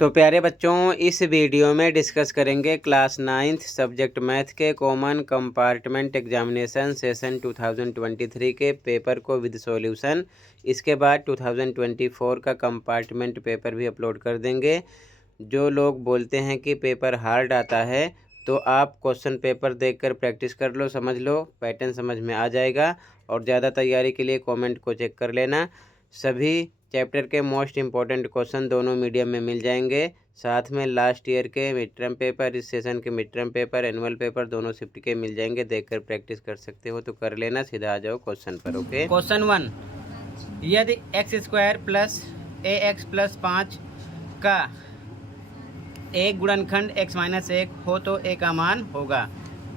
तो प्यारे बच्चों, इस वीडियो में डिस्कस करेंगे क्लास 9th सब्जेक्ट मैथ के कॉमन कंपार्टमेंट एग्जामिनेशन सेशन 2023 के पेपर को विद सॉल्यूशन। इसके बाद 2024 का कंपार्टमेंट पेपर भी अपलोड कर देंगे। जो लोग बोलते हैं कि पेपर हार्ड आता है, तो आप क्वेश्चन पेपर देखकर प्रैक्टिस कर लो, समझ लो, पैटर्न समझ में आ जाएगा। और ज़्यादा तैयारी के लिए कमेंट को चेक कर लेना। सभी चैप्टर के मोस्ट इम्पॉर्टेंट क्वेश्चन दोनों मीडियम में मिल जाएंगे। साथ में लास्ट ईयर के मिड टर्म पेपर, इस सेशन के mid term paper, annual paper दोनों शिफ्ट के मिल जाएंगे। देखकर प्रैक्टिस कर सकते हो तो कर लेना। सीधा आ जाओ क्वेश्चन पर। ओके, क्वेश्चन 1, यदि x² प्लस ax प्लस 5 का एक गुणनखंड x-1 हो तो a का मान होगा।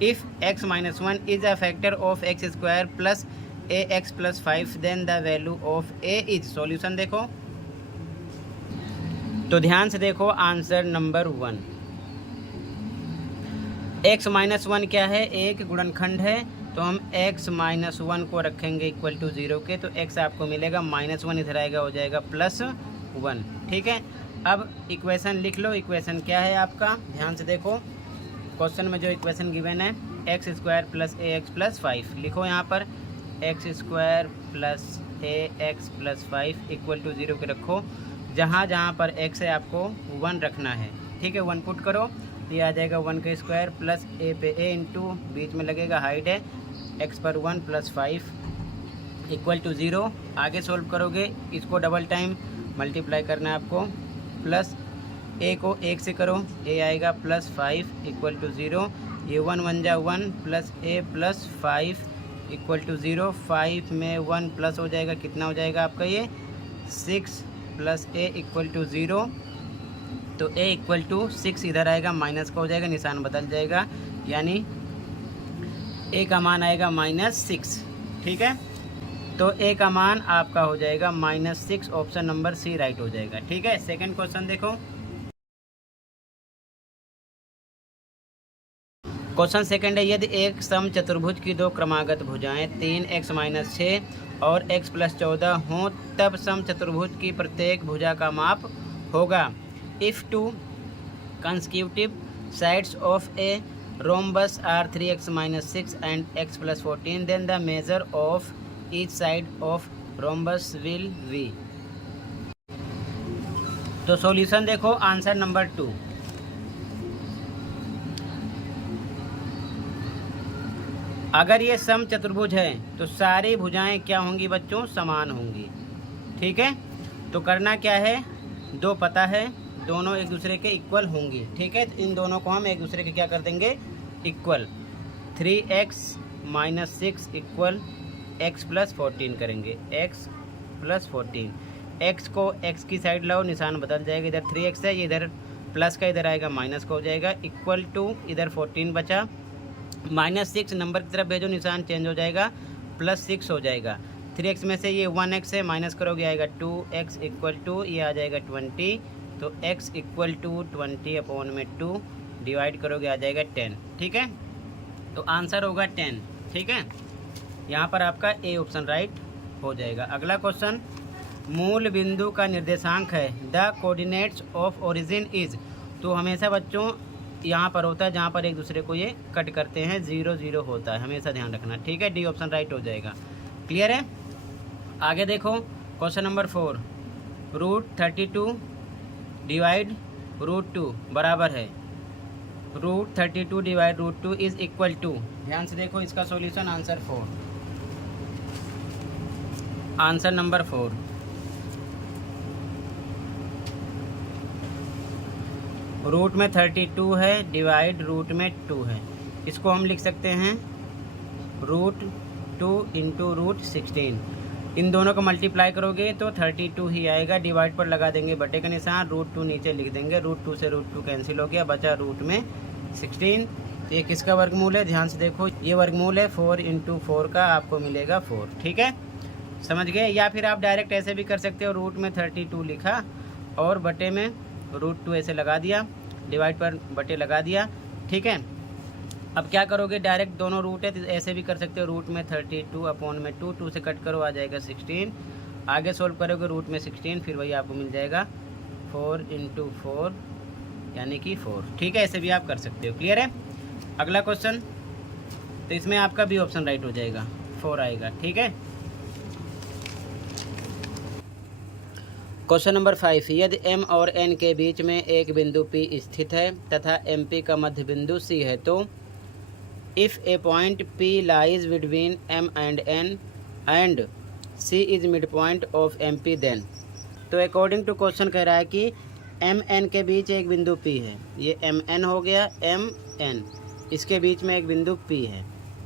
If x-1 is a factor of x² plus ax plus 5 then the value of a is. Solution देखो, तो ध्यान से देखो आंसर नंबर 1। x-1 क्या है? एक गुणनखंड है, तो हम x-1 को रखेंगे इक्वल टू 0 के, तो x आपको मिलेगा -1, इधर आएगा हो जाएगा +1। ठीक है, अब इक्वेशन लिख लो। इक्वेशन क्या है आपका? ध्यान से देखो, क्वेश्चन में जो इक्वेशन गिवन है x² प्लस ax प्लस 5 लिखो यहाँ पर। x² plus ax plus 5 equal to 0 के रखो। जहाँ जहाँ पर x है आपको 1 रखना है। ठीक है, 1 पुट करो, ये आ जाएगा 1 का स्क्वायर प्लस a पे a इंटू बीच में लगेगा हाइट है x पर 1 प्लस 5 इक्वल टू 0। आगे सोल्व करोगे, इसको डबल टाइम मल्टीप्लाई करना है आपको। प्लस a को 1 से करो, a आएगा प्लस 5 इक्वल टू 0। ये 1 1 जा 1 plus a plus 5 equal to 0। 5 में 1 प्लस हो जाएगा, कितना हो जाएगा आपका ये 6 प्लस a इक्वल टू 0। तो a इक्वल टू 6 इधर आएगा, माइनस का हो जाएगा, निशान बदल जाएगा, यानी a का मान आएगा -6। ठीक है, तो a का मान आपका हो जाएगा -6। ऑप्शन नंबर सी राइट हो जाएगा। ठीक है, सेकंड क्वेश्चन देखो। क्वेश्चन सेकंड है, यदि एक सम चतुर्भुज की दो क्रमागत भुजाएं 3x - 6 और x + 14 हों, तब सम चतुर्भुज की प्रत्येक भुजा का माप होगा। If two consecutive sides of A rhombus are 3x - 6 and x + 14, then the measure of each side of rhombus will be। तो सॉल्यूशन देखो, आंसर नंबर 2। अगर ये सम चतुर्भुज है तो सारी भुजाएं क्या होंगी बच्चों? समान होंगी। ठीक है, तो करना क्या है, दो पता है, दोनों एक दूसरे के इक्वल होंगी। ठीक है, तो इन दोनों को हम एक दूसरे के क्या कर देंगे? इक्वल। 3x - 6 इक्वल x + 14 करेंगे, x + 14। x को x की साइड लाओ, निशान बदल जाएगा, इधर 3x है, ये इधर प्लस का इधर आएगा माइनस का हो जाएगा, इक्वल टू इधर 14 बचा, -6 नंबर की तरफ भेजो, निशान चेंज हो जाएगा, +6 हो जाएगा। 3x में से ये 1x है, माइनस करोगे आएगा 2x इक्वल टू ये आ जाएगा 20। तो x इक्वल टू 20/2 डिवाइड करोगे आ जाएगा 10। ठीक है, तो आंसर होगा 10। ठीक है, यहाँ पर आपका ए ऑप्शन राइट हो जाएगा। अगला क्वेश्चन, मूल बिंदु का निर्देशांक है, the coordinates of origin is. तो हमेशा बच्चों यहाँ पर होता है जहाँ पर एक दूसरे को ये कट करते हैं, 0 0 होता है, हमेशा ध्यान रखना। ठीक है, डी ऑप्शन राइट हो जाएगा। क्लियर है, आगे देखो क्वेश्चन नंबर 4, √32 डिवाइड √2 बराबर है √32 डिवाइड √2 इज इक्वल टू। ध्यान से देखो इसका solution, answer 4, answer number 4। Root में 32 है, डिवाइड रूट में 2 है, इसको हम लिख सकते हैं √2 इंटू √16। इन दोनों को मल्टीप्लाई करोगे तो 32 ही आएगा, डिवाइड पर लगा देंगे बटे का निशान, √2 नीचे लिख देंगे, √2 से √2 कैंसिल हो गया, बचा रूट में 16। तो ये किसका वर्गमूल है? ध्यान से देखो, ये वर्गमूल है 4 × 4 का, आपको मिलेगा 4। ठीक है, समझ गए? या फिर आप डायरेक्ट ऐसे भी कर सकते हो, रूट में 32 लिखा और बटे में √2 ऐसे लगा दिया, डिवाइड पर बटे लगा दिया। ठीक है, अब क्या करोगे, डायरेक्ट दोनों रूट है तो ऐसे भी कर सकते हो, रूट में 32/2, 2 से कट करो आ जाएगा 16। आगे सोल्व करोगे रूट में 16, फिर वही आपको मिल जाएगा 4 × 4 यानी कि 4। ठीक है, ऐसे भी आप कर सकते हो। क्लियर है। अगला क्वेश्चन, तो इसमें आपका भी ऑप्शन राइट हो जाएगा, 4 आएगा। ठीक है। क्वेश्चन नंबर 5, यदि M और N के बीच में एक बिंदु P स्थित है तथा MP का मध्य बिंदु C है, तो if a point P lies between M and N and C is mid point of MP then. तो अकॉर्डिंग टू क्वेश्चन कह रहा है कि MN के बीच एक बिंदु P है, ये MN हो गया, MN इसके बीच में एक बिंदु P है।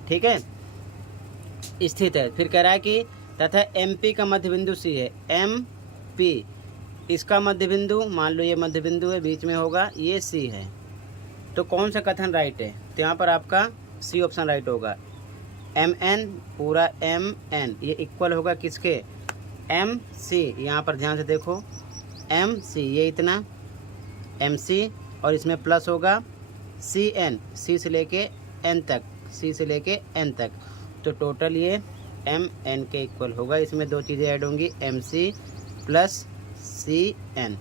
ठीक है, स्थित है। फिर कह रहा है कि तथा MP का मध्य बिंदु C है, MP इसका मध्य बिंदु, मान लो ये मध्य बिंदु है, बीच में होगा, ये C है। तो कौन सा कथन राइट है? तो यहाँ पर आपका C ऑप्शन राइट होगा। MN पूरा MN ये इक्वल होगा किसके? MC। यहाँ पर ध्यान से देखो, MC ये इतना MC और इसमें प्लस होगा CN, C से लेके N तक, C से लेके N तक। तो टोटल ये MN के इक्वल होगा। इसमें दो चीज़ें ऐड होंगी, MC प्लस CN।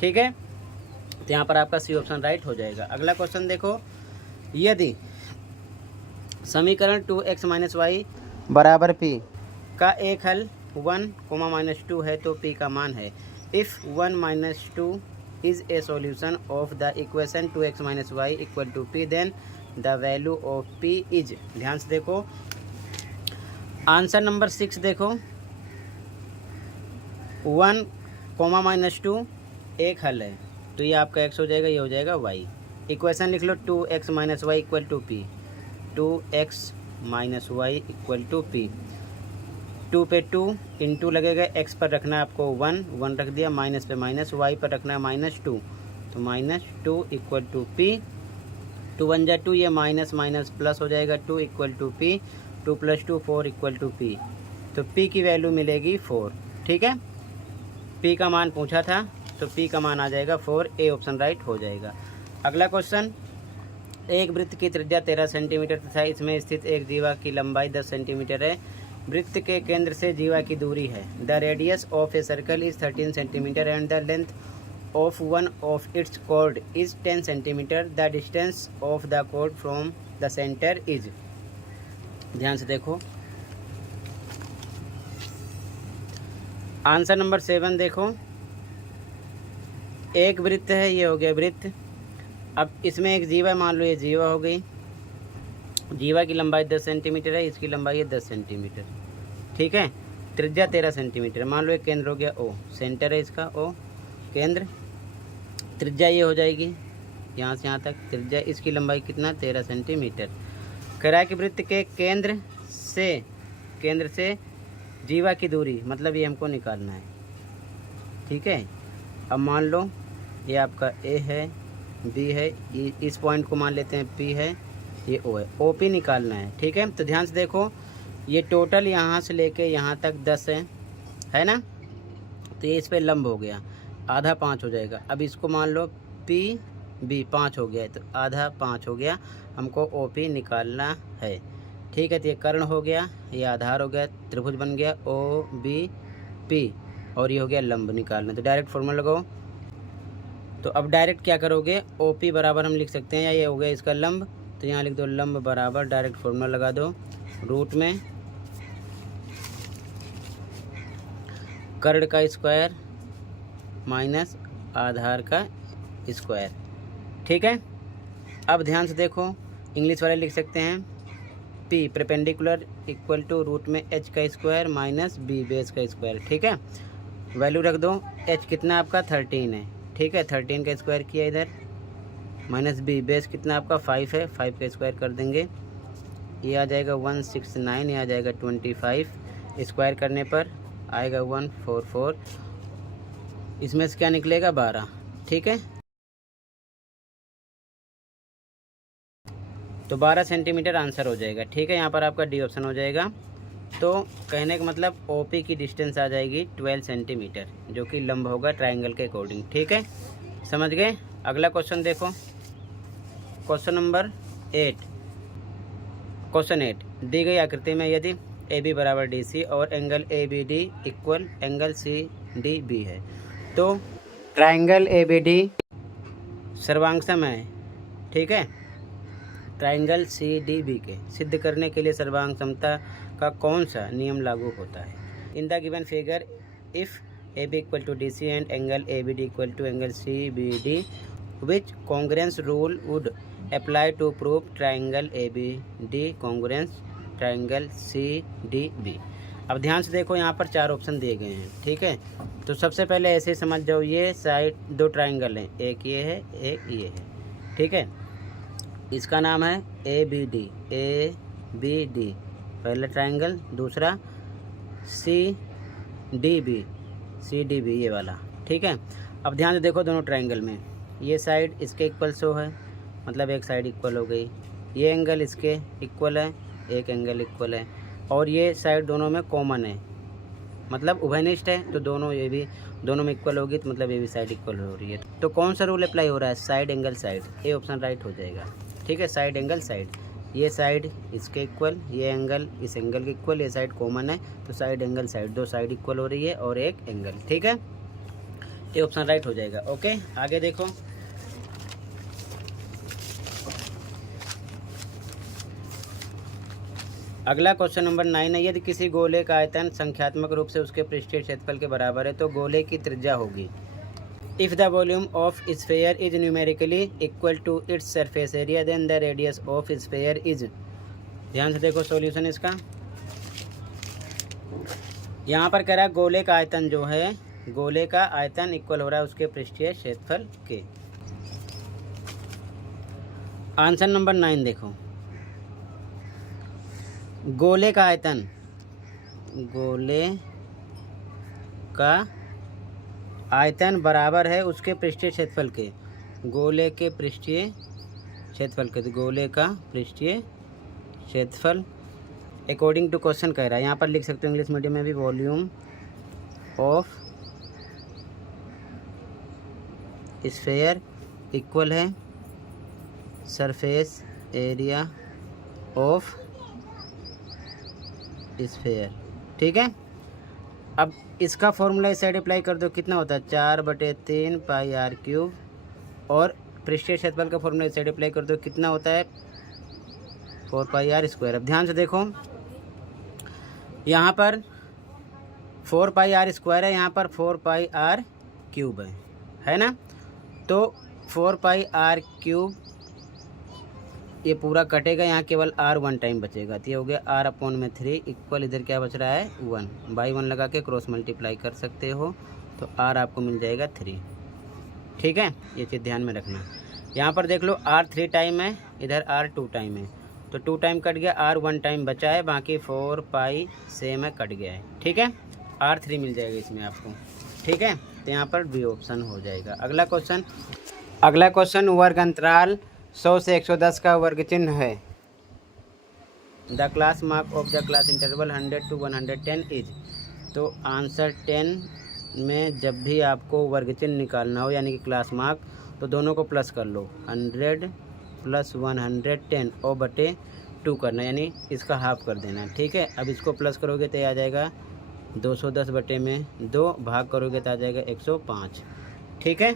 ठीक है, तो यहाँ पर आपका C ऑप्शन राइट हो जाएगा। अगला क्वेश्चन देखो, यदि समीकरण 2x - y बराबर P का एक हल 1, -2 है तो P का मान है। If 1 - 2 is a solution of the equation 2x - y = P, then the value of P is. ध्यान से देखो, आंसर नंबर 6 देखो, 1, -2 एक हल है, तो ये आपका x हो जाएगा, ये हो जाएगा y। इक्वेशन लिख लो, 2x - y = P, 2x - y = P। 2 पे 2 इंटू लगेगा, x पर रखना है आपको 1 रख दिया, माइनस पे माइनस, y पर रखना है -2, तो -2 = P। 2 1 जा 2, ये माइनस माइनस प्लस हो जाएगा, 2 = P, 2 + 2 4 = P। तो P की वैल्यू मिलेगी 4। ठीक है, P का मान पूछा था, तो P का मान आ जाएगा 4, ए ऑप्शन राइट हो जाएगा। अगला क्वेश्चन, एक वृत्त की त्रिज्या 13 सेंटीमीटर तथा इसमें स्थित एक जीवा की लंबाई 10 सेंटीमीटर है। वृत्त के केंद्र से जीवा की दूरी है, the radius of a circle is 13 centimetre and the length of one of its chord is 10 centimetre. The distance of the chord from the centre is. ध्यान से देखो, आंसर नंबर 7 देखो, एक वृत्त है, ये हो गया वृत्त। अब इसमें एक जीवा, मान लो ये जीवा हो गई, जीवा की लंबाई 10 सेंटीमीटर है, इसकी लंबाई है 10 सेंटीमीटर। ठीक है, त्रिज्या 13 सेंटीमीटर, मान लो एक केंद्र हो गया O, सेंटर है इसका O केंद्र, त्रिज्या ये हो जाएगी यहाँ से यहाँ तक, त्रिज्या इसकी लंबाई कितना 13 सेंटीमीटर। कह रहा है कि वृत्त के केंद्र से जीवा की दूरी, मतलब ये हमको निकालना है। ठीक है, अब मान लो ये आपका A है, B है, इस पॉइंट को मान लेते हैं P है, ये O है, OP निकालना है। ठीक है, तो ध्यान से देखो, ये टोटल यहाँ से लेके यहाँ तक 10 है ना, तो ये इस पे लंब हो गया, आधा 5 हो जाएगा। अब इसको मान लो PB 5 हो गया है, तो आधा 5 हो गया, हमको OP निकालना है। ठीक है, तो ये कर्ण हो गया, ये आधार हो गया, त्रिभुज बन गया OBP, और ये हो गया लंब निकालना। तो डायरेक्ट फॉर्मूला लगाओ। तो अब डायरेक्ट क्या करोगे, OP बराबर हम लिख सकते हैं, या ये हो गया इसका लंब, तो यहाँ लिख दो लंब बराबर, डायरेक्ट फॉर्मूला लगा दो, रूट में कर्ण का स्क्वायर माइनस आधार का स्क्वायर। ठीक है, अब ध्यान से देखो, इंग्लिश वाले लिख सकते हैं P परपेंडिकुलर = रूट में h का स्क्वायर माइनस B बेस का स्क्वायर। ठीक है, वैल्यू रख दो, h कितना आपका 13 है। ठीक है, 13 का स्क्वायर किया इधर, माइनस B बेस कितना आपका 5 है, 5 का स्क्वायर कर देंगे, ये आ जाएगा 169, ये आ जाएगा 25, स्क्वायर करने पर आएगा 144, इसमें से क्या निकलेगा 12। ठीक है, तो 12 सेंटीमीटर आंसर हो जाएगा। ठीक है, यहाँ पर आपका डी ऑप्शन हो जाएगा। तो कहने का मतलब OP की डिस्टेंस आ जाएगी 12 सेंटीमीटर, जो कि लंब होगा ट्रायंगल के अकॉर्डिंग। ठीक है, समझ गए। अगला क्वेश्चन देखो, क्वेश्चन नंबर 8। क्वेश्चन 8, दी गई आकृति में यदि AB = DC और एंगल ABD = एंगल CDB है, तो ट्राइंगल ABD सर्वांगसम है, ठीक है। ट्राइंगल CDB के सिद्ध करने के लिए सर्वांग समता का कौन सा नियम लागू होता है? In the given figure if AB equal to DC and angle ABD equal to angle CBD which congruence rule would apply to prove triangle ABD congruence triangle CDB। अब ध्यान से देखो, यहाँ पर 4 ऑप्शन दिए गए हैं, ठीक है। तो सबसे पहले ऐसे समझ जाओ, ये साइड 2 ट्राइंगल हैं, एक ये है एक ये है, ठीक है। इसका नाम है ABD पहला ट्राइंगल, दूसरा CDB ये वाला, ठीक है। अब ध्यान से देखो, दोनों ट्राइंगल में ये साइड इसके इक्वल शो है, मतलब एक साइड इक्वल हो गई, ये एंगल इसके इक्वल है, एक एंगल इक्वल है, और ये साइड दोनों में कॉमन है, मतलब उभयनिष्ठ है, तो दोनों ये भी दोनों में इक्वल होगी, तो मतलब ये भी साइड इक्वल हो रही है। तो कौन सा रूल अप्लाई हो रहा है? Side angle side, A option right हो जाएगा, ठीक है। साइड एंगल साइड, ये साइड इसके इक्वल, ये एंगल इस एंगल के इक्वल, ये साइड कॉमन है, तो side angle side, 2 side equal हो रही है और एक एंगल, ठीक है। ये ऑप्शन राइट हो जाएगा। ओके, आगे देखो, अगला क्वेश्चन नंबर 9 है। यदि किसी गोले का आयतन संख्यात्मक रूप से उसके पृष्ठीय क्षेत्रफल के बराबर है तो गोले की त्रिज्या होगी। If the volume of sphere is numerically equal to its surface area then the radius of sphere is. ध्यान से देखो सॉल्यूशन इसका। यहाँ पर कह रहा है गोले का आयतन जो है, गोले का आयतन इक्वल हो रहा है उसके पृष्ठीय क्षेत्रफल के। आंसर नंबर 9 देखो, गोले का आयतन, गोले का आयतन बराबर है उसके पृष्ठीय क्षेत्रफल के, गोले के पृष्ठीय क्षेत्रफल के, गोले का पृष्ठीय क्षेत्रफल अकॉर्डिंग टू क्वेश्चन कह रहा है। यहाँ पर लिख सकते हो इंग्लिश मीडियम में भी, वॉल्यूम ऑफ स्फीयर इक्वल है सरफेस एरिया ऑफ स्फीयर, ठीक है। अब इसका फॉर्मूला इस साइड अप्लाई कर दो, कितना होता है 4/3 पाई r क्यूब, और पृष्ठीय क्षेत्रफल का फॉर्मूला इस साइड अप्लाई कर दो, कितना होता है 4 पाई r स्क्वायर। अब ध्यान से देखो, यहाँ पर 4 पाई r स्क्वायर है, यहाँ पर 4 पाई r क्यूब है ना। तो 4 पाई r क्यूब ये पूरा कटेगा, यहाँ केवल r 1 टाइम बचेगा, तो ये हो गया r/3 इक्वल, इधर क्या बच रहा है 1, बाई 1 लगा के क्रॉस मल्टीप्लाई कर सकते हो, तो r आपको मिल जाएगा 3, ठीक है। ये चीज़ ध्यान में रखना। यहाँ पर देख लो r 3 टाइम है, इधर r 2 टाइम है, तो 2 टाइम कट गया, r 1 टाइम बचा है, बाकी 4 पाई सेम है, कट गया है, ठीक है। r 3 मिल जाएगा इसमें आपको, ठीक है। तो यहाँ पर बी ऑप्शन हो जाएगा। अगला क्वेश्चन वर्ग अंतराल 100 से 110 का वर्ग चिन्ह है। The class mark of the class interval 100 to 110 is. तो आंसर 10 में जब भी आपको वर्ग चिन्ह निकालना हो, यानी कि क्लास मार्क, तो दोनों को प्लस कर लो, 100 + 110 और बटे 2 करना, यानी इसका हाफ कर देना, ठीक है। अब इसको प्लस करोगे तो आ जाएगा 210 बटे में 2, भाग करोगे तो आ जाएगा 105, ठीक है।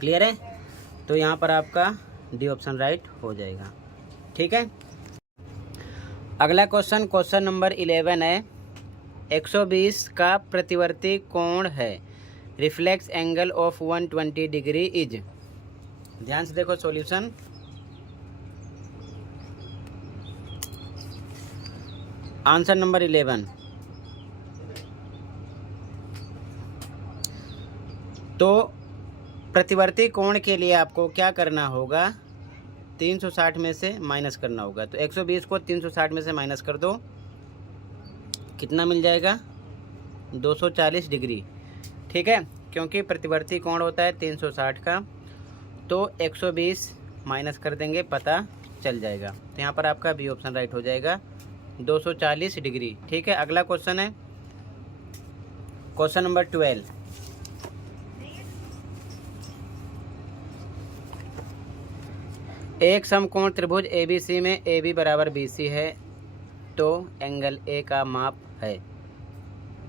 क्लियर है? तो यहाँ पर आपका डी ऑप्शन राइट हो जाएगा, ठीक है। अगला क्वेश्चन नंबर 11 है। 120 का प्रतिवर्ती कोण है, reflex angle of 120 degree is. ध्यान से देखो सॉल्यूशन। आंसर नंबर 11, तो प्रतिवर्ती कोण के लिए आपको क्या करना होगा, 360 में से माइनस करना होगा। तो 120 को 360 में से माइनस कर दो, कितना मिल जाएगा 240 डिग्री, ठीक है। क्योंकि प्रतिवर्ती कोण होता है 360 का, तो 120 माइनस कर देंगे, पता चल जाएगा। तो यहाँ पर आपका बी ऑप्शन राइट हो जाएगा, 240 डिग्री, ठीक है। अगला क्वेश्चन है क्वेश्चन नंबर 12। एक समकोण त्रिभुज ABC में AB बराबर BC है, तो एंगल A का माप है।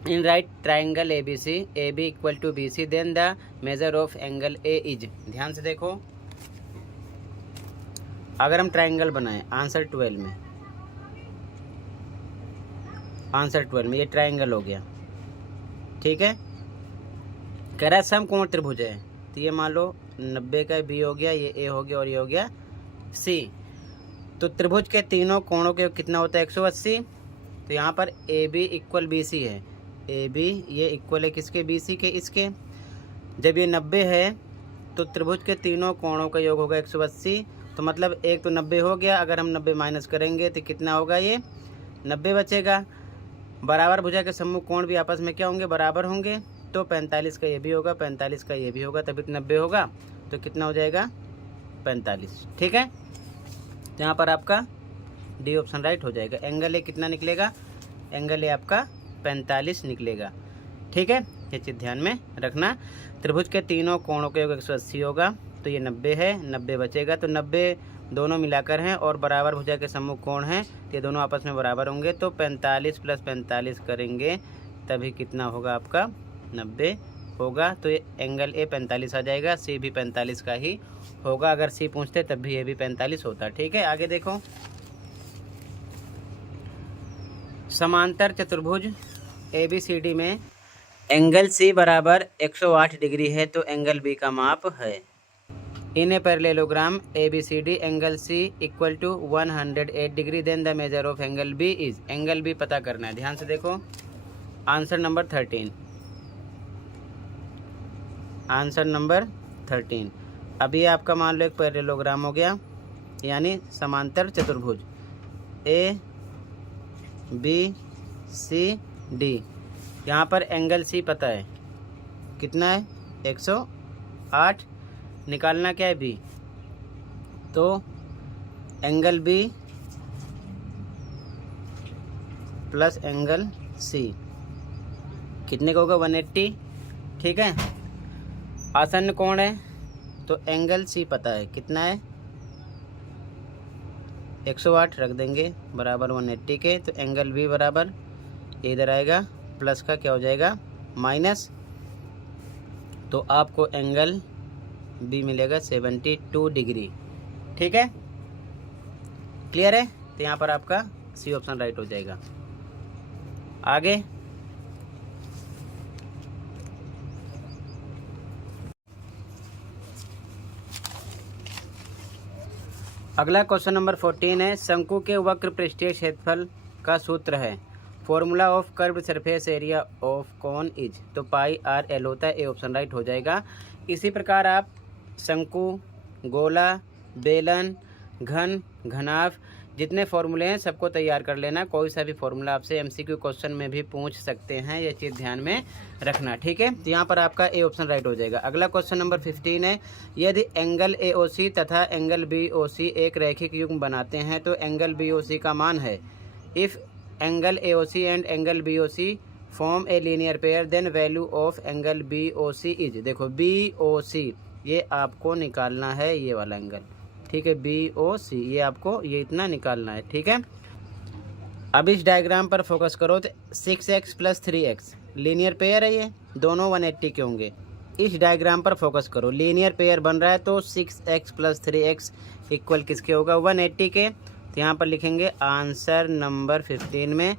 In right triangle A B C, A B equal to B C, then the measure of angle A is. ध्यान से देखो, अगर हम ट्राइंगल बनाएं आंसर 12 में, आंसर 12 में ये ट्राइंगल हो गया, ठीक है। कह रहा है समकोण त्रिभुज है, तो ये मान लो 90 का बी हो गया, ये ए हो गया और ये हो गया सी। तो त्रिभुज के तीनों कोणों के कितना होता है 180। तो यहाँ पर A B equal B C है, ए बी ये इक्वल है किसके, बी सी के, इसके। जब ये 90 है तो त्रिभुज के तीनों कोणों का योग होगा 180। तो मतलब एक तो 90 हो गया, अगर हम 90 माइनस करेंगे तो कितना होगा, ये 90 बचेगा। बराबर भुजा के सम्मुख कोण भी आपस में क्या होंगे, बराबर होंगे। तो 45 का ये भी होगा, 45 का ये भी होगा, तभी तो 90 होगा। तो कितना हो जाएगा 45, ठीक है। तो यहाँ पर आपका डी ऑप्शन राइट हो जाएगा। एंगल ए कितना निकलेगा, एंगल ए आपका 45 निकलेगा, ठीक है। ये चीज़ ध्यान में रखना। त्रिभुज के तीनों कोणों का योग 180 होगा, तो ये 90 है, 90 बचेगा। तो 90 दोनों मिलाकर हैं और बराबर भुजा के सम्मुख कोण हैं, तो ये दोनों आपस में बराबर होंगे। तो 45 + 45 करेंगे तभी कितना होगा आपका 90 होगा। तो ये एंगल ए 45 आ जाएगा। सी भी 45 का ही होगा, अगर सी पूछते तब भी ये भी 45 होता, ठीक है। आगे देखो, समांतर चतुर्भुज ए बी सी डी में एंगल सी बराबर 108 डिग्री है, तो एंगल बी का माप है। In a parallelogram A B C D angle C equal to 108 degree, then the measure of angle B is. Angle B पता करना है, ध्यान से देखो। Answer number 13, answer number 13। अभी आपका मान लो एक पैरेललोग्राम हो गया, यानी समांतर चतुर्भुज ए बी सी डी। यहाँ पर एंगल सी पता है कितना है 108, निकालना क्या है बी। तो angle B plus angle C कितने का होगा 180, ठीक है। आसन्न कोण है, तो एंगल सी पता है कितना है 108 रख देंगे बराबर 180 के। तो एंगल बी बराबर इधर आएगा, प्लस का क्या हो जाएगा माइनस। तो आपको एंगल बी मिलेगा 72 डिग्री, ठीक है। क्लियर है। तो यहाँ पर आपका सी ऑप्शन राइट हो जाएगा। आगे अगला क्वेश्चन नंबर 14 है। शंकु के वक्र पृष्ठीय क्षेत्रफल का सूत्र है। Formula of curved surface area of cone is. तो पाई आर एल होता है, ए ऑप्शन राइट हो जाएगा। इसी प्रकार आप शंकु, गोला, बेलन, घन, घनाभ जितने फॉर्मूले हैं सबको तैयार कर लेना। कोई सा भी फॉर्मूला आपसे एमसीक्यू क्वेश्चन में भी पूछ सकते हैं, ये चीज़ ध्यान में रखना, ठीक है। तो यहाँ पर आपका ए ऑप्शन राइट हो जाएगा। अगला क्वेश्चन नंबर 15 है। यदि एंगल ए ओ सी तथा एंगल बी ओ सी एक रैखिक युग्म बनाते हैं तो एंगल बी ओ सी का मान है। If angle A O C and angle B O C form a linear pair then value of angle B O C is. देखो बी ओ सी ये आपको निकालना है, ये वाला एंगल, ठीक है। बी ओ सी ये आपको ये इतना निकालना है, ठीक है। अब इस डायग्राम पर फोकस करो तो 6x + 3x लीनियर पेयर है, ये दोनों 180 के होंगे। इस डायग्राम पर फोकस करो, लीनियर पेयर बन रहा है तो 6x + 3x इक्वल किसके होगा 180 के। तो यहाँ पर लिखेंगे आंसर नंबर 15 में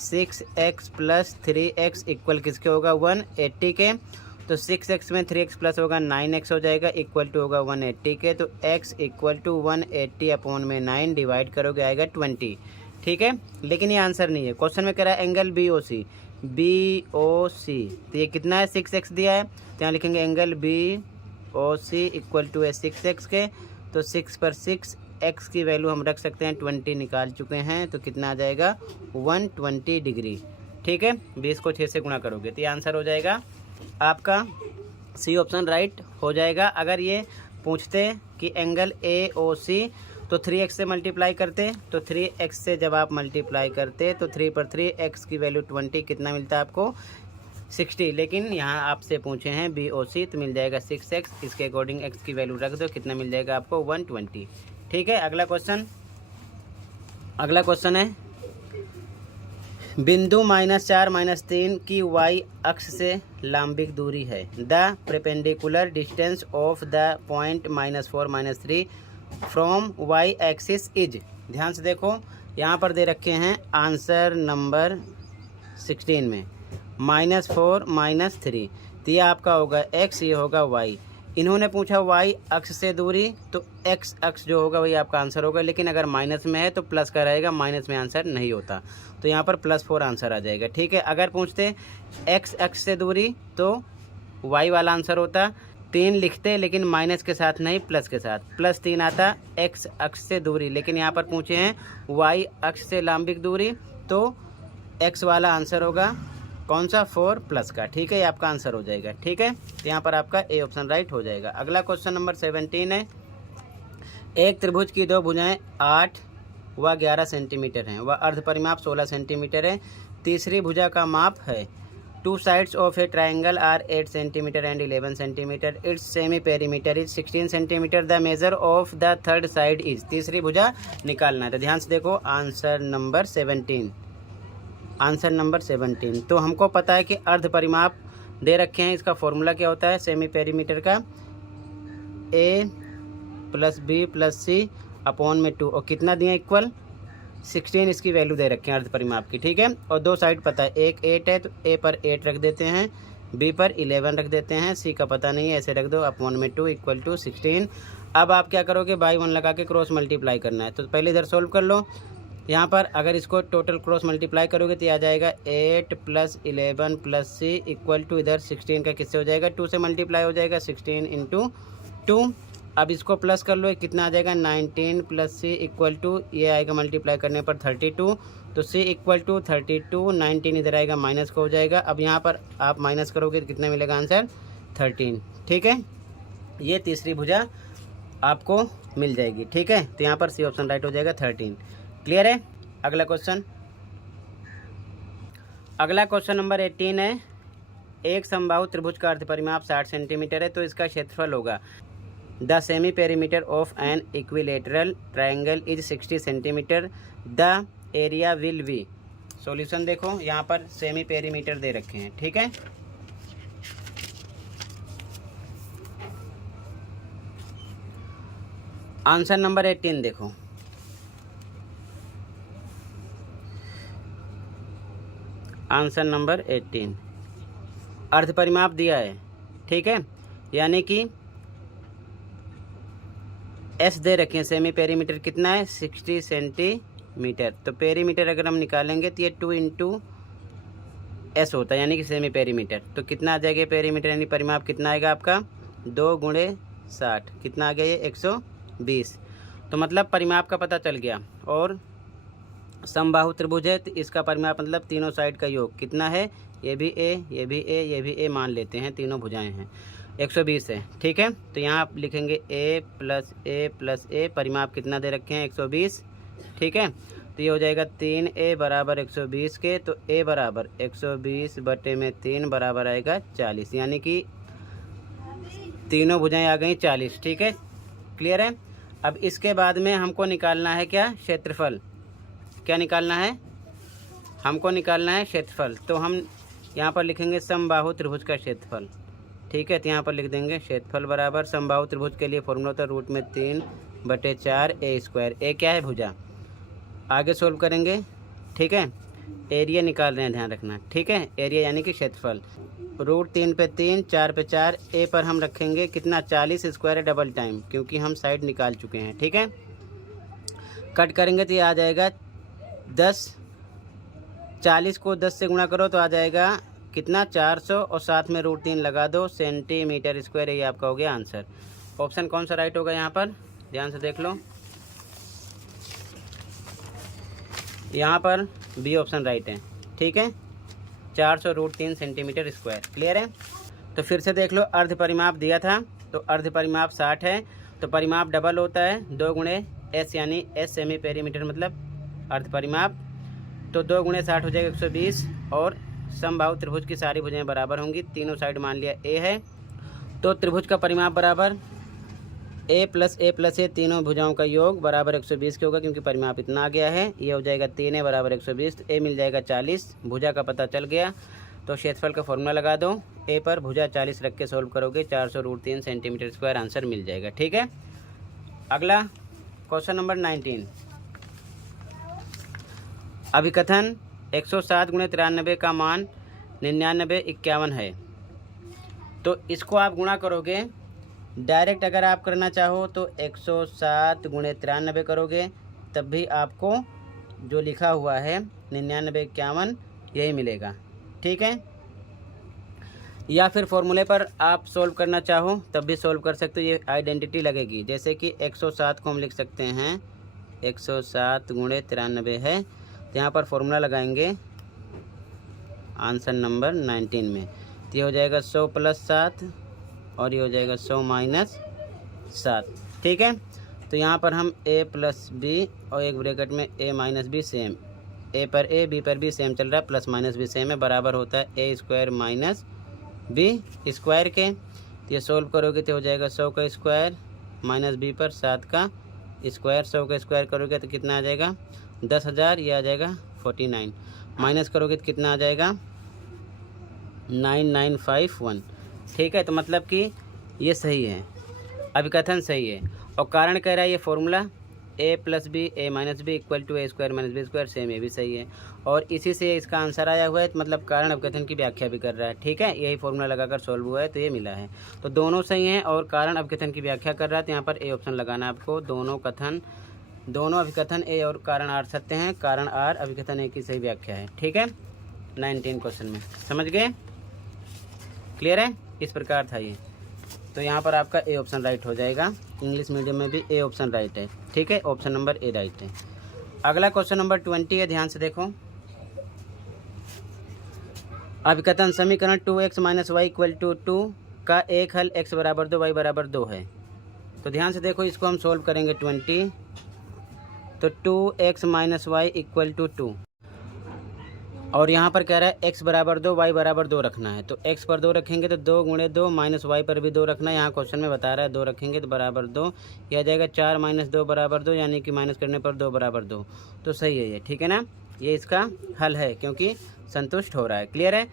6x + 3x इक्वल किसके होगा 180 के। तो 6x में 3x प्लस होगा 9x हो जाएगा, इक्वल टू होगा 180 के। तो x इक्वल टू 180/9 डिवाइड करोगे आएगा 20, ठीक है। लेकिन ये आंसर नहीं है, क्वेश्चन में कह रहा है एंगल बी ओ सी, बी ओ सी तो ये कितना है 6x दिया है, तो यहाँ लिखेंगे angle B O C equal to है 6x के। तो 6 पर 6 x की वैल्यू हम रख सकते हैं 20 निकाल चुके हैं, तो कितना आ जाएगा 120 डिग्री, ठीक है। 20 को 6 से गुणा करोगे तो ये आंसर हो जाएगा आपका सी ऑप्शन राइट हो जाएगा। अगर ये पूछते कि एंगल ए ओ सी तो 3x से मल्टीप्लाई करते, तो 3x से जब आप मल्टीप्लाई करते तो 3 पर 3 x की वैल्यू 20 कितना मिलता है आपको 60। लेकिन यहाँ आपसे पूछे हैं बी ओ सी तो मिल जाएगा 6x, इसके अकॉर्डिंग x की वैल्यू रख दो, कितना मिल जाएगा आपको 120, ठीक है। अगला क्वेश्चन है बिंदु -4 -3 की y अक्ष से लंबिक दूरी है। The perpendicular distance of the point -4 -3 from y axis is. ध्यान से देखो, यहाँ पर दे रखे हैं आंसर नंबर 16 में -4 -3, तो ये आपका होगा x, ये होगा y। इन्होंने पूछा y अक्ष से दूरी, तो x अक्ष जो होगा वही आपका आंसर होगा, लेकिन अगर माइनस में है तो प्लस का रहेगा, माइनस में आंसर नहीं होता, तो यहाँ पर +4 आंसर आ जाएगा। ठीक है, अगर पूछते x अक्ष से दूरी तो y वाला आंसर होता, 3 लिखते लेकिन माइनस के साथ नहीं, प्लस के साथ, +3 आता x अक्ष से दूरी, लेकिन यहाँ पर पूछे हैं y अक्ष से लंबिक दूरी, तो x वाला आंसर होगा कौन सा, 4 प्लस का। ठीक है, ये आपका आंसर हो जाएगा। ठीक है, तो यहाँ पर आपका ए ऑप्शन राइट हो जाएगा। अगला क्वेश्चन नंबर 17 है। एक त्रिभुज की दो भुजाएं 8 व 11 सेंटीमीटर हैं, वह अर्ध परिमाप 16 सेंटीमीटर है। तीसरी भुजा का माप है। Two sides of a triangle are 8 centimetre and 11 centimetre. Its semi perimeter is 16 centimetre. The measure of the third side is. तीसरी भुजा निकालना है, तो ध्यान से देखो आंसर नंबर 17। आंसर नंबर 17, तो हमको पता है कि अर्ध परिमाप दे रखे हैं, इसका फॉर्मूला क्या होता है सेमी पेरीमीटर का, a + b + c अपॉन में 2, और कितना दिया इक्वल 16, इसकी वैल्यू दे रखे हैं अर्ध परिमाप की। ठीक है, और दो साइड पता है, एक 8 है तो a पर 8 रख देते हैं, b पर 11 रख देते हैं, c का पता नहीं है, ऐसे रख दो, अपॉन में 2 = 16। अब आप क्या करोगे, बाई 1 लगा के क्रॉस मल्टीप्लाई करना है, तो पहले इधर सोल्व कर लो। यहाँ पर अगर इसको टोटल क्रॉस मल्टीप्लाई करोगे तो आ जाएगा 8 + 11 + c = इधर 16 का किससे हो जाएगा, 2 से मल्टीप्लाई हो जाएगा, 16 × 2। अब इसको प्लस कर लो, ये कितना आ जाएगा 19 + c = ये आएगा मल्टीप्लाई करने पर 32, तो c = 32, 19 इधर आएगा माइनस का हो जाएगा। अब यहाँ पर आप माइनस करोगे तो कितना मिलेगा आंसर 13। ठीक है, ये तीसरी भुजा आपको मिल जाएगी। ठीक है, तो यहाँ पर सी ऑप्शन राइट हो जाएगा 13। क्लियर है। अगला क्वेश्चन, अगला क्वेश्चन नंबर 18 है। एक समबाहु त्रिभुज का अर्ध परिमाप 60 सेंटीमीटर है, तो इसका क्षेत्रफल होगा। The semi perimeter of an equilateral triangle is 60 centimetre. The area will be. Solution देखो, यहाँ पर सेमी पेरीमीटर दे रखे हैं। ठीक है, आंसर नंबर 18 देखो, आंसर नंबर 18 अर्ध परिमाप दिया है। ठीक है, यानी कि एस दे रखे हैं, सेमी पेरीमीटर कितना है 60 सेंटीमीटर, तो पेरीमीटर अगर हम निकालेंगे तो ये 2 × s होता है, यानी कि सेमी पेरीमीटर, तो कितना आ जाएगा पेरीमीटर, यानी परिमाप कितना आएगा आपका 2 × 60, कितना आ गया ये 120। तो मतलब परिमाप का पता चल गया। और समबाहु त्रिभुज है तो इसका परिमाप मतलब तीनों साइड का योग कितना है, ये भी a, ये भी a, ये भी a मान लेते हैं, तीनों भुजाएं हैं, 120 है। ठीक है, तो यहाँ आप लिखेंगे a + a, परिमाप कितना दे रखे हैं 120। ठीक है, तो ये हो जाएगा 3a = 120 के, तो a = 120/3 बराबर आएगा 40, यानी कि तीनों भुजाएं आ गई 40। ठीक है, क्लियर है। अब इसके बाद में हमको निकालना है क्या, क्षेत्रफल। क्या निकालना है, हमको निकालना है क्षेत्रफल, तो हम यहाँ पर लिखेंगे समबाहु त्रिभुज का क्षेत्रफल। ठीक है, तो यहाँ पर लिख देंगे क्षेत्रफल बराबर समबाहु त्रिभुज के लिए फॉर्मूला होता है √3/4 a²। ए क्या है, भुजा। आगे सोल्व करेंगे। ठीक है, एरिया निकाल रहे हैं, ध्यान रखना। ठीक है, एरिया यानी कि क्षेत्रफल, √3/3, 4/4, ए पर हम रखेंगे कितना 40² डबल टाइम, क्योंकि हम साइड निकाल चुके हैं। ठीक है, कट करेंगे तो ये आ जाएगा 10, 40 को 10 से गुणा करो तो आ जाएगा कितना 400, और साथ में √3 लगा दो, सेंटीमीटर²। ये आपका हो गया आंसर। ऑप्शन कौन सा राइट होगा यहाँ पर, ध्यान से देख लो, यहाँ पर बी ऑप्शन राइट है। ठीक है, 400 √3 सेंटीमीटर²। क्लियर है। तो फिर से देख लो, अर्ध परिमाप दिया था, तो अर्ध परिमाप 60 है, तो परिमाप डबल होता है 2 × s, यानी s सेमी पेरीमीटर मतलब अर्ध परिमाप, तो 2 × 60 हो जाएगा 120। और समबाहु त्रिभुज की सारी भुजाएं बराबर होंगी, तीनों साइड मान लिया a है, तो त्रिभुज का परिमाप बराबर ए प्लस ए तीनों भुजाओं का योग बराबर 120 के होगा, क्योंकि परिमाप इतना आ गया है। ये हो जाएगा 3 ए बराबर 120, तो ए मिल जाएगा 40, भुजा का पता चल गया। तो क्षेत्रफल का फॉर्मूला लगा दो, ए पर भुजा 40 रख के सोल्व करोगे 400√3 सेंटीमीटर स्क्वायर आंसर मिल जाएगा। ठीक है, अगला क्वेश्चन नंबर 19। अभिकथन 107 गुणे 93 का मान 9951 है। तो इसको आप गुणा करोगे डायरेक्ट, अगर आप करना चाहो तो 107 गुणे 93 करोगे, तब भी आपको जो लिखा हुआ है 9951 यही मिलेगा। ठीक है, या फिर फॉर्मूले पर आप सोल्व करना चाहो तब भी सोल्व कर सकते हो, ये आइडेंटिटी लगेगी। जैसे कि 107 को हम लिख सकते हैं 107 गुणे 93 है, तो यहाँ पर फॉर्मूला लगाएंगे आंसर नंबर 19 में। तो ये हो जाएगा 100 + 7 और ये हो जाएगा 100 - 7। ठीक है, तो यहाँ पर हम a + b और एक ब्रैकेट में a - b सेम, a पर a b पर b सेम चल रहा है, प्लस माइनस भी सेम है, बराबर होता है a² - b स्क्वायर के। तो ये सोल्व करोगे तो हो जाएगा 100 का स्क्वायर माइनस b पर 7 का स्क्वायर। 100 का स्क्वायर करोगे तो कितना आ जाएगा 10,000, ये आ जाएगा 49, माइनस करोगे तो कितना आ जाएगा 9951। ठीक है, तो मतलब कि ये सही है, अभिकथन सही है। और कारण कह रहा है ये formula a + b a - b = a² - b² same, ये भी सही है। और इसी से इसका आंसर आया हुआ है, तो मतलब कारण अभिकथन की व्याख्या भी कर रहा है। ठीक है, यही फॉर्मूला लगाकर सॉल्व हुआ है तो ये मिला है। तो दोनों सही हैं और कारण अभिकथन की व्याख्या कर रहा है, तो यहाँ पर ए ऑप्शन लगाना है आपको। दोनों अभिकथन ए और कारण आर सत्य हैं, कारण आर अभिकथन ए की सही व्याख्या है। ठीक है, 19 क्वेश्चन में समझ गए, क्लियर है। इस प्रकार था ये, तो यहाँ पर आपका ए ऑप्शन राइट हो जाएगा। इंग्लिश मीडियम में भी ए ऑप्शन राइट है। ठीक है, ऑप्शन नंबर ए राइट है। अगला क्वेश्चन नंबर 20 है, ध्यान से देखो। अभिकथन समीकरण 2x - y = 2 का एक हल x = 2 y = 2 है। तो ध्यान से देखो, इसको हम सोल्व करेंगे 20, तो 2x - y = 2 और यहाँ पर कह रहा है x = 2 y = 2 रखना है। तो x पर 2 रखेंगे तो 2 × 2 माइनस y पर भी 2 रखना है। यहाँ क्वेश्चन में बता रहा है 2 रखेंगे तो बराबर 2, यह आ जाएगा 4 - 2 = 2, यानी कि माइनस करने पर 2 = 2। तो सही है ये, ठीक है ना, ये इसका हल है क्योंकि संतुष्ट हो रहा है। क्लियर है।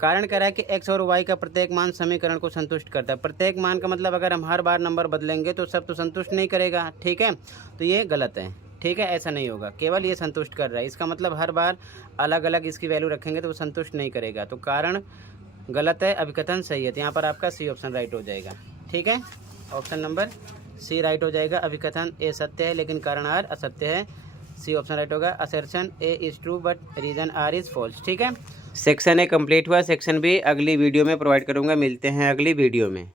कारण कह रहा है कि x और y का प्रत्येक मान समीकरण को संतुष्ट करता है। प्रत्येक मान का मतलब अगर हम हर बार नंबर बदलेंगे तो सब तो संतुष्ट नहीं करेगा। ठीक है, तो ये गलत है। ठीक है, ऐसा नहीं होगा, केवल ये संतुष्ट कर रहा है। इसका मतलब हर बार अलग अलग इसकी वैल्यू रखेंगे तो वो संतुष्ट नहीं करेगा। तो कारण गलत है, अभिकथन सही है। तो यहाँ पर आपका सी ऑप्शन राइट हो जाएगा। ठीक है, ऑप्शन नंबर सी राइट हो जाएगा। अभिकथन ए सत्य है लेकिन कारण आर असत्य है, सी ऑप्शन राइट होगा। Assertion A is true but reason R is false. ठीक है, सेक्शन ए कंप्लीट हुआ। सेक्शन बी अगली वीडियो में प्रोवाइड करूँगा। मिलते हैं अगली वीडियो में।